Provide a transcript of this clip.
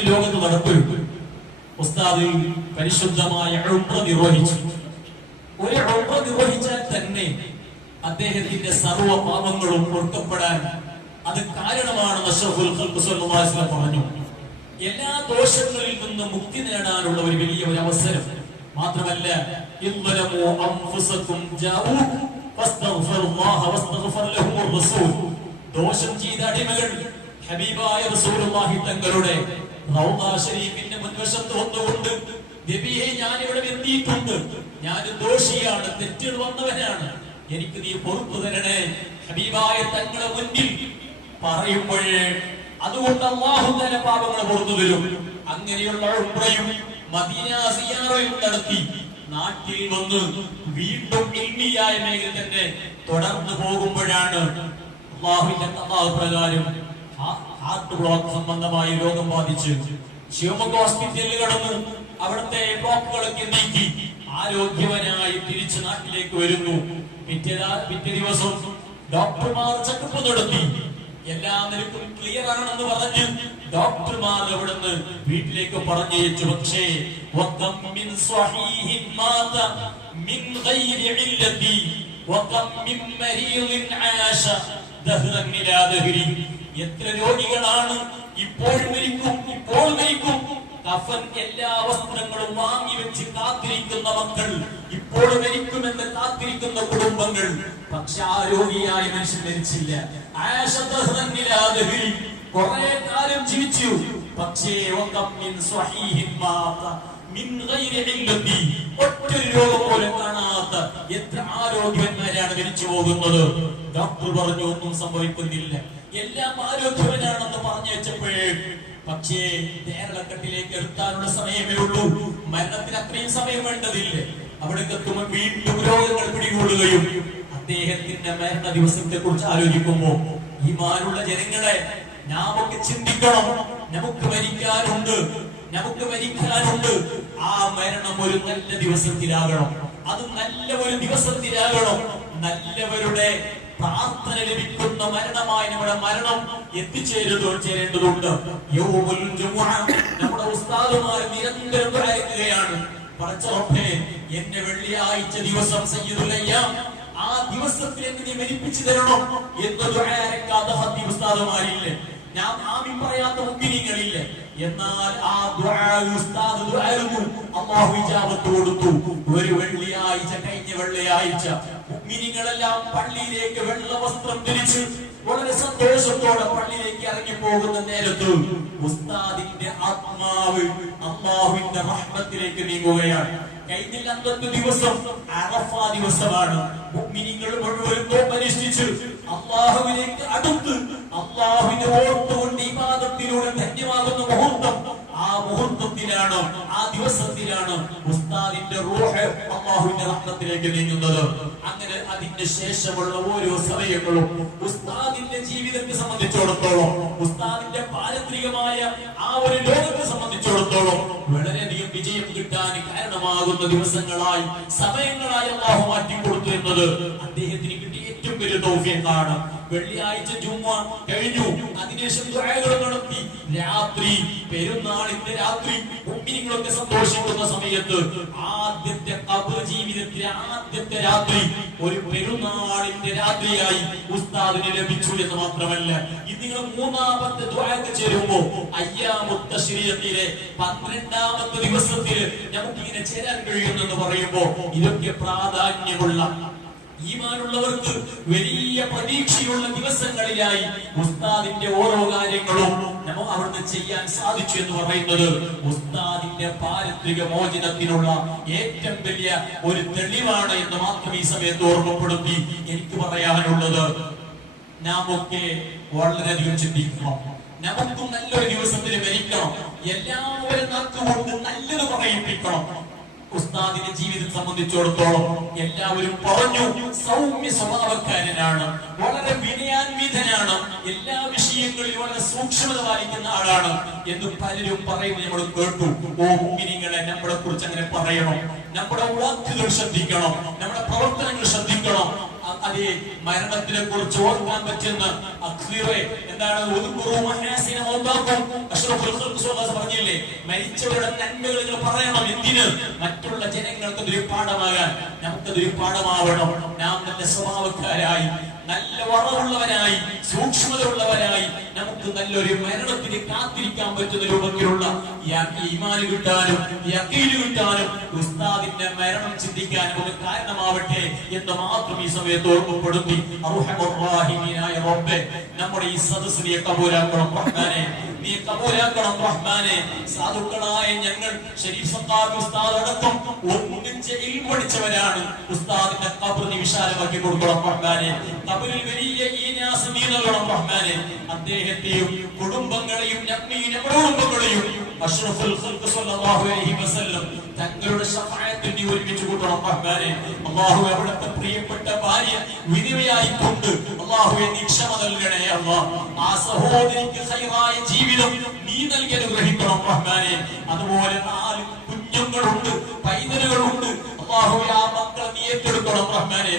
ഈ ലോകത്ത് നടക്കരുത്. ഉസ്താദ് പരിശുദ്ധമായ ഉംറ നിർവഹിച്ചു. ഒരു ഉംറ നിർവഹിച്ചാൽ തന്നെ അദ്ദേഹത്തിന്റെ സർവ്വ പാപങ്ങളും പൊറുക്കപ്പെടാൻ അത് കാരണമാണെന്ന് അഷ്റഫുൽ ഖൽഖ് സ്വല്ലല്ലാഹു അലൈഹി വസല്ലം പറഞ്ഞു. എല്ലാ ദോഷങ്ങളിൽ നിന്നും മുക്തി നേടാനുള്ള ഒരു വലിയ ഒരു അവസരം മാത്രമല്ല, ഇദ്ലമു അൻഫുസകും ജാഊ ഫസ്തഗ്ഫിറുല്ലാഹ വസ്തഗ്ഫർ ലഹുർ റസൂൽ. ദോഷം ചെയ്ത അടിമകൾ ഹബീബായ റസൂലുള്ളാഹി തങ്ങളുടെ റൗള ശരീഫിന്റെ മുൻവശത്ത് വന്നുകൊണ്ട്, നബിയെ ഞാൻ ഇവിടെ എത്തിയിട്ടുണ്ട്, ഞാൻ ദോഷിയാണ്, തെറ്റുകൾ വന്നവനാണ്, എനിക്ക് നീ പൊറുപ്പ് തരണേ ഹബീബായ തങ്ങളുടെ മുന്നിൽ പറയുമ്പോഴേ അതുകൊണ്ട് അല്ലാഹു തആല പാപങ്ങൾ പുറത്തു തരും. അങ്ങനെയുള്ള ഉംറയും മദീന സിയാറയും നടത്തി നാട്ടിൽ വന്ന് വീണ്ടും ഇൽമിയായ മേഖല തന്നെ തുടർന്നു പോകുമ്പോഴാണ് അല്ലാഹുവിന്റെ ഖദാ പ്രകാരം ഹാർട്ട് ബ്ലോക്ക് സംബന്ധമായ രോഗം ബാധിച്ച് ശിവമൊഗ്ഗ ഹോസ്പിറ്റലിൽ കടന്നു. അവിടുത്തെ ബ്ലോക്കുകളൊക്കെ നീക്കി ആരോഗ്യവനായി തിരിച്ച് നാട്ടിലേക്ക് വരുന്നു. പിറ്റേ ദിവസം ഡോക്ടർമാർ ചെക്കപ്പ് നടത്തി. എല്ലാ നിലക്കും ക്ലിയർ ആണെന്ന് പറഞ്ഞ് ഡോക്ടർമാർ അവിടുന്ന് വീട്ടിലേക്ക് പറഞ്ഞയച്ചു. പക്ഷേ എത്ര രോഗികളാണ് ഇപ്പോൾ മരിക്കും, ഇപ്പോൾ മരിക്കും, കഫൻ എല്ലാ വസ്ത്രങ്ങളും വാങ്ങി വെച്ച് കാത്തിരിക്കുന്ന മക്കൾ, ഇപ്പോൾ മരിക്കുമെന്ന് കാത്തിരിക്കുന്ന കുടുംബങ്ങൾ. പക്ഷെ ആ രോഗിയായ മനുഷ്യൻ മരിച്ചില്ല. കുറെ കാലം ജീവിച്ചു. പക്ഷേ ഒറ്റൊരു രോഗം പോലും കാണാത്ത എത്ര ആരോഗ്യവന്മാരാണ് മരിച്ചു പോകുന്നത്. ഡോക്ടർ പറഞ്ഞു ഒന്നും സംഭവിക്കുന്നില്ല, എല്ലാം ആരോഗ്യവനാണെന്ന് പറഞ്ഞു വെച്ചപ്പോഴേ പക്ഷേ കേരളക്കെട്ടിലേക്ക് എടുത്താനുള്ള സമയമേ ഉള്ളൂ. മരണത്തിന് അത്രയും സമയം വേണ്ടതില്ല. അവിടെ എത്തുമ്പോൾ വീണ്ടും രോഗങ്ങൾ പിടികൂടുകയും അദ്ദേഹത്തിന്റെ മരണ ദിവസത്തെ കുറിച്ച് ആലോചിക്കുമ്പോ ഈമാനുള്ള ജനങ്ങളെ നാമൊക്കെ ചിന്തിക്കണം. നമുക്ക് മരിക്കാനുണ്ട്, നമുക്ക് മരിക്കാനുണ്ട്. ആ മരണം ഒരു നല്ല ദിവസത്തിലാകണം, അത് നല്ല ഒരു ദിവസത്തിലാകണം. നല്ലവരുടെ പ്രാർത്ഥന ലഭിക്കുന്ന മരണമായി നമ്മുടെ മരണം എത്തിച്ചേരേണ്ടതുണ്ട്. നമ്മുടെ ഉസ്താദുമാർ നിരന്തരം പറയുകയാണ്, പടച്ചറബ്ബേ എന്നെ വെള്ളിയാഴ്ച ദിവസം സയ്യിദുൽ അയ്യാം ആ ദിവസത്തിൽ എന്നെ മരിപ്പിച്ചു തരണം എന്ന് ദുആരക്കാത്ത ഹദീ ഉസ്താദുമാരില്ലേ, ഞാൻ ആമീൻ പറയാത്ത മുഅ്മിനീങ്ങളില്ല. എന്നാൽ ആ ദുആ ഉസ്താദ് ദുആയിരുന്നു, അല്ലാഹു ഇജാബത്ത് കൊടുത്തു. ഒരു വെള്ളിയാഴ്ച, കഴിഞ്ഞ വെള്ളിയാഴ്ച മുഅ്മിനീങ്ങളെല്ലാം പള്ളിയിലേക്ക് വെള്ള വസ്ത്രം ധരിച്ച് വളരെ സന്തോഷത്തോടെ പള്ളിയിലേക്ക് ഇറങ്ങി പോകുന്ന നേരത്ത് ഉസ്താദിന്റെ ആത്മാവ് അല്ലാഹുവിന്റെ റഹ്മത്തിലേക്ക് നീങ്ങുകയാണ്. കഴിഞ്ഞ അന്നത്തെ ദിവസം അറഫ ദിവസമാണ്. മുഅ്മിനീങ്ങൾ മുഴുവൻ നോമ്പനുഷ്ഠിച്ച് അല്ലാഹുവിലേക്ക് അടുത്ത് അല്ലാഹുവിനെ ഓർത്തുകൊണ്ട് ഇബാദത്തിലൂടെ ധന്യമാകുന്ന മുഹൂർത്തം. ആ മുഹൂർത്തത്തിലാണ്, ആ ദിവസത്തിലാണ് ഉസ്താദിന്റെ റൂഹ് അല്ലാഹുവിന്റെ റഹ്മത്തിലേക്ക് നീങ്ങുന്നത്. അങ്ങനെ അതിന്റെ ശേഷമുള്ള ഓരോ സമയങ്ങളും ഉസ്താദിന്റെ ജീവിതത്തെ സംബന്ധിച്ചിടത്തോളം, ഉസ്താദിന്റെ പാരത്രികമായ ആ ഒരു ലോകത്തെ സംബന്ധിച്ചിടത്തോളം വളരെയധികം വിജയം കിട്ടാൻ കാരണമാകുന്ന ദിവസങ്ങളായി, സമയങ്ങളായി അല്ലാഹു മാറ്റിക്കൊടുത്തു എന്നത് അദ്ദേഹത്തിന് കിട്ടിയ ഏറ്റവും വലിയ തൗഫീഖാണ്. വെള്ളിയാഴ്ച ജുമുഅ കഴിഞ്ഞു, അതിനുശേഷം ദുആകൾ നടത്തി. രാത്രി, പെരുന്നാളിന്റെ രാത്രി മുഅ്മിനീങ്ങളൊക്കെ സന്തോഷിക്കുന്ന സമയത്ത് ആദ്യത്തെ ഖബർ ജീവിതത്തിലെ ആദ്യത്തെ രാത്രി ഒരു പെരുന്നാളിന്റെ രാത്രിയായി ഉസ്താദിന് ലഭിച്ചു എന്ന് മാത്രമല്ല, ഇത് നിങ്ങൾ മൂന്നാമത്തെ ദുആക്ക് ചേരുമ്പോ അയ്യാമുത് തശ്രീഖിലെ 12ാമത്തെ ദിവസത്തിൽ നമുക്ക് ഇങ്ങനെ ചേരാൻ കഴിയുമെന്ന് പറയുമ്പോ ഇതൊക്കെ പ്രാധാന്യമുള്ള ഈമാനുള്ളവർക്ക് വലിയ പ്രതീക്ഷയുള്ള ദിവസങ്ങളിലായി ഉസ്താദിന്റെ ഓരോ കാര്യങ്ങളും നമുക്ക് അവിടുന്ന് ചെയ്യാൻ സാധിച്ചു എന്ന് പറയുന്നത് ഉസ്താദിന്റെ പാരത്രിക മോചനത്തിനുള്ള ഏറ്റവും വലിയ ഒരു തെളിവാണ് എന്ന് മാത്രം ഈ സമയത്ത് ഓർമ്മപ്പെടുത്തി എനിക്ക് പറയാനുള്ളത്. നാം ഒക്കെ വളരെയധികം ചിന്തിക്കണം. നമുക്കും നല്ലൊരു ദിവസത്തിൽ മരിക്കണം. എല്ലാവരും നാക്കുകൊണ്ട് നല്ലത് പറയിപ്പിക്കണം. ഉസ്താദിന്റെ ജീവിതത്തെ സംബന്ധിച്ചിടത്തോളം എല്ലാവരും പറഞ്ഞു സൗമ്യ സ്വഭാവക്കാരനാണ്, വളരെ വിനയാൻവിതനാണ്, എല്ലാ വിഷയങ്ങളിലും വളരെ സൂക്ഷ്മത പാലിക്കുന്ന ആളാണ് എന്ന് പലരും പറയുന്നത് നമ്മൾ കേട്ടു. ഓ മുഅ്മിനീങ്ങളെ, നമ്മളെ കുറിച്ച് അങ്ങനെ പറയണം, നമ്മുടെ വാക്കുകൾ ശ്രദ്ധിക്കണം, നമ്മുടെ പ്രവർത്തനങ്ങൾ ശ്രദ്ധിക്കണം. അതേ മരണത്തിനെ കുറിച്ച് ഓർക്കാൻ പറ്റുന്ന എന്താണ് പറഞ്ഞില്ലേ, മരിച്ചവരുടെ നന്മകൾ നിങ്ങൾ പറയണം. എന്തിന്? മറ്റുള്ള ജനങ്ങൾക്ക് ഒരു പാഠമാകാൻ, നമുക്കതൊരു പാഠമാവണം. നാം നല്ല സ്വഭാവക്കാരായി, നല്ല വറവുള്ളവരായി, സൂക്ഷ്മത ഉള്ളവരായി, നമുക്ക് നല്ലൊരു മരണത്തിന് കാത്തിരിക്കാൻ പറ്റുന്ന രൂപത്തിലുള്ള ഈമാൻ കിട്ടാനും യഖീൻ കിട്ടാനും ഉസ്താദിന്റെ മരണം ചിന്തിക്കാനും ഒരു കാരണമാവട്ടെ എന്ന് മാത്രം ഈ സമയത്ത് ഓർമ്മപ്പെടുത്തി. അർഹമർ റഹീമീനായ റബ്ബേ, നമ്മുടെ ഈ സദസ്സിനെ കബൂലാക്കണം റഹ്മാനെ, നീ കബൂലാക്കണം റഹ്മാനെ. സാധുക്കളായ ഞങ്ങൾ ശരീഫ് സത്താബ് ഉസ്താദ് അടക്കം ഒന്നിച്ച് ഇൽമു പഠിച്ചവരാണ്. ഉസ്താദിന്റെ ഖബർ നീ വിശാലമാക്കി കൊടുക്കണം റഹ്മാനെ. ഖബറിൽ വലിയ ഈനാസ് നീ നൽകണം റഹ്മാനെ. അദ്ദേഹത്തെയും കുടുംബങ്ങളെയും നമ്മയും കുടുംബങ്ങളെയും അഷ്റഫുൽ ഖൽഖ് സ്വല്ലല്ലാഹു അലൈഹി വസല്ലം തങ്ങളുടെ ശഫാഅത്തിൽ നീ ഒരുമിച്ച് കൂട്ടണം റഹ്മാനെ. അല്ലാഹു അവിടുത്തെ പ്രിയപ്പെട്ട ഭാര്യ വിധവയായിക്കൊണ്ട് അല്ലാഹുവേ നീ ക്ഷമ നൽകണേ അല്ലാഹ്. ആ സഹോദരിക്ക് ഖൈറായ ജീവിതം നീ നൽകി അനുഗ്രഹിക്കണം റഹ്മാനെ. അതുപോലെ 4 കുഞ്ഞുങ്ങളുണ്ട്, പൈതലുകളുണ്ട്. അല്ലാഹുവേ ആ മക്കളെ നീ ഏറ്റെടുക്കണം റഹ്മാനെ.